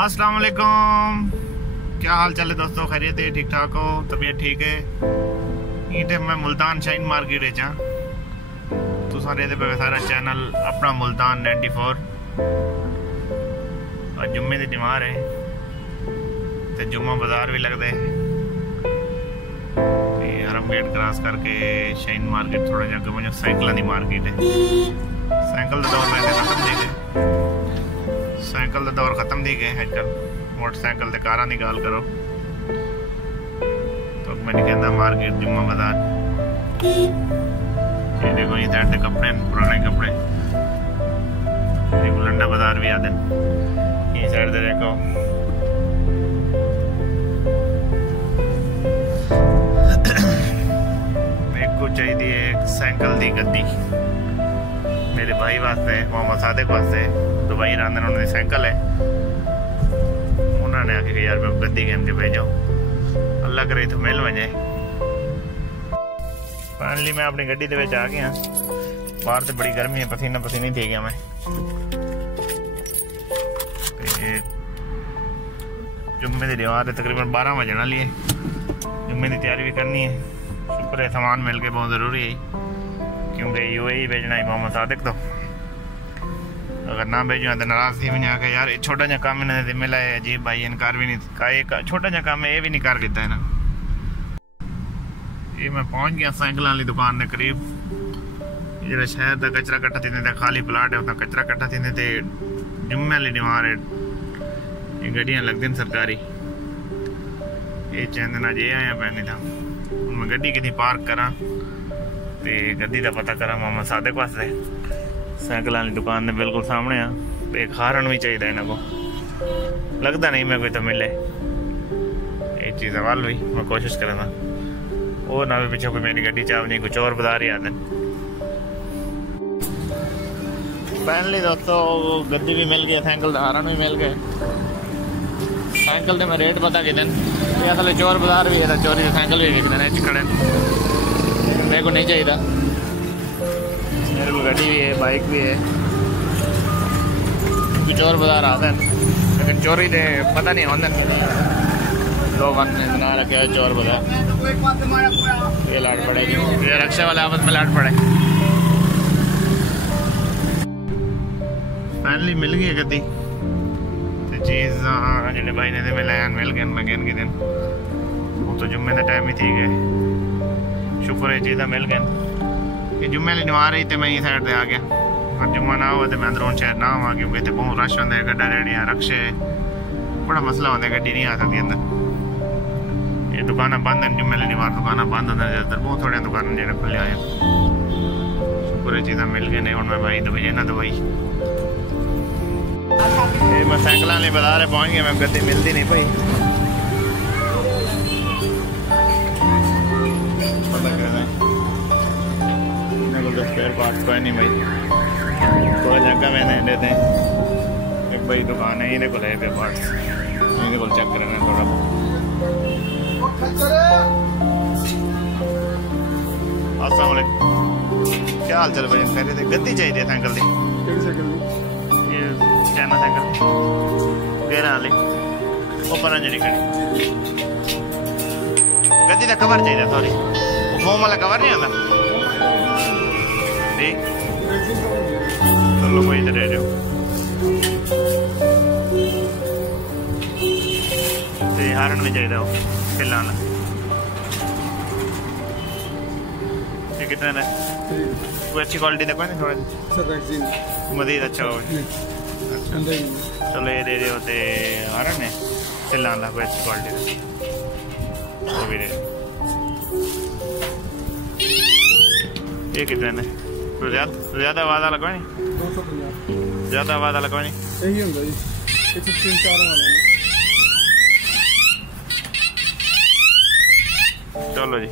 अस्सलाम वालेकुम। क्या हाल चाल है दोस्तों? खैरियत है? ठीक ठाक हो? तबीयत ठीक है? ये मैं मुल्तान शाइन मार्केट च तो सारे पे सारा चैनल अपना मुल्तान 94 और जुम्मे की दीवार है तो जुम्मा बाजार भी लगता है। हरम गेट क्रॉस करके शाइन मार्केट थोड़ा जा मुझे साइकिलों की मार्केट है। साइकिल का दौर वैसे खत्म दी गए, साइकिल का दौर खत्म दी गए अजकल मोटरसाइकिल ते कारां की गल करो तो मैंने कहता मार्केट जुम्मा बाजार। ये देखो ये साइड से कपड़े पुराने कपड़े, देखो लंडा बाजार भी आते हैं। ये साइड से देखो मेरे को चाहिए एक साइकिल दी गद्दी मेरे भाई वास्ते, मोहम्मद सादिक वास्ते। दुबई रहते उन्होंने साइकिल है, उन्होंने आके यार मैं गद्दी कहन के भेजो, अल्लाह करे तो मिल वजे। फाइनली मैं अपनी गड्डी आ गया। बाहर तो बड़ी गर्मी है, पसीना पसीनी थी गया मैं। जुम्मे की दीवार है, तकरीबन 12 बजने वाली है। जुम्मे की तैयारी भी करनी है। शुक्र है सामान मिल के बहुत ज़रूरी है क्योंकि UAE भेजना है मोहम्मद सादिक तो अगर ना भेजो तो नाराज थी वजह के यार छोटा जहा काम इन्हें जिम्मे लाए अजीब भाई इनकार भी नहीं का छोटा जहा काम है ये भी नहीं कर दिता है ना। ये मैं पहुंच गया साइकिल वाली दुकान के करीब। जो शहर का कचरा कट्ठा थी खाली प्लाट है उतना कचरा कट्ठा थी जुम्मे वाली दीवार है। ये गड्डियां लगती सरकारी, ये चंद ना जे आया पैनी था मैं गड्डी कितनी पार्क करा तो गड्डी का पता करा मोहम्मद सादिक वास्ते। साइकिल वाली दुकान के बिल्कुल सामने आ। एक हारन भी चाहिए इन्हों को, लगता नहीं मैं कोई तो मिले ये चीज़ वाल भी मैं कोशिश करा वो ना भी पीछे कोई मेरी गड्डी चाव नहीं कुछ और बाजार ही आते। फाइनली दोस्तों गद्दी भी मिल गई, साइकिल हारन भी मिल गए। साइकिल के मैं रेट पता कि असल चोर बाजार भी है, चोरी की साइकिल भी विकते हैं खड़े। मेरे को नहीं चाहिए, मेरे को गाड़ी भी है बाइक भी है। चोर बाजार आते हैं लेकिन चोरी दे पता नहीं होते लोग बना रखे चोर बाजार। ये लाट पड़ेगी, ये रक्षा वाले आपस में लाट पड़े। फाइनली मिल गई गद्दी चीज़ जो भाई ने मिल गए मैं कहन के दिन वो तो जुम्मे का टाइम ही थी गए। शुक्र है चीज़ा मिल गए। ये जुम्मे वाली नवा रही तो मैं ये साइड से आ गया। पर जुम्मा ना हो तो मैं अंदरों शहर ना आवा क्योंकि इतने बहुत रश होंगे, गड्ढा रेहड़ियाँ रक्शे बड़ा मसला होता है, गड्डी नहीं आ सकती अंदर। ये दुकान बंद है, जुम्मे वाली नवार दुकान बंद होता है ज्यादातर, बहुत थोड़े दुकान जो खुले आए। शुक्र है चीज़ा मिल गए। नहीं हूँ मैं भाई दुबई ना दुबई मैं साइकिल वाले बाजार पहुंच गया। मैं गद्दी मिलती नहीं भाई, पता कर रहे तो स्पेयर पार्ट्स कोई नहीं भाई, थोड़ा जगह मैंने देते हैं। एक भाई दुकान है ये को ले पे पार्ट्स ये को चेक करना थोड़ा। अस्सलाम वालेकुम, क्या हाल चाल भाई? खैरियत है? गद्दी चाहिए साइकिल की, चाइना साइकिल 13 वाली ऊपर जी खड़ी गद्दी का कवर चाहिए। सॉरी फोम वाला कवर नहीं आता ठीक। चलो कोई इधर रह जाओ तो हारन भी चाहिए वो फिलहाल। ये कितने है? कोई अच्छी क्वालिटी देखो नहीं थोड़ा मजीद अच्छा हो। अच्छा चलो ये दे रहे होते हारन है फिलहाल कोई अच्छी क्वालिटी वो भी दे। ये कितने ने? ज्यादा आवाज वाला कोई नहीं, ज्यादा आवाज वाला कोई नहीं। यही होगा जी, 3-4 वाले। चलो जी।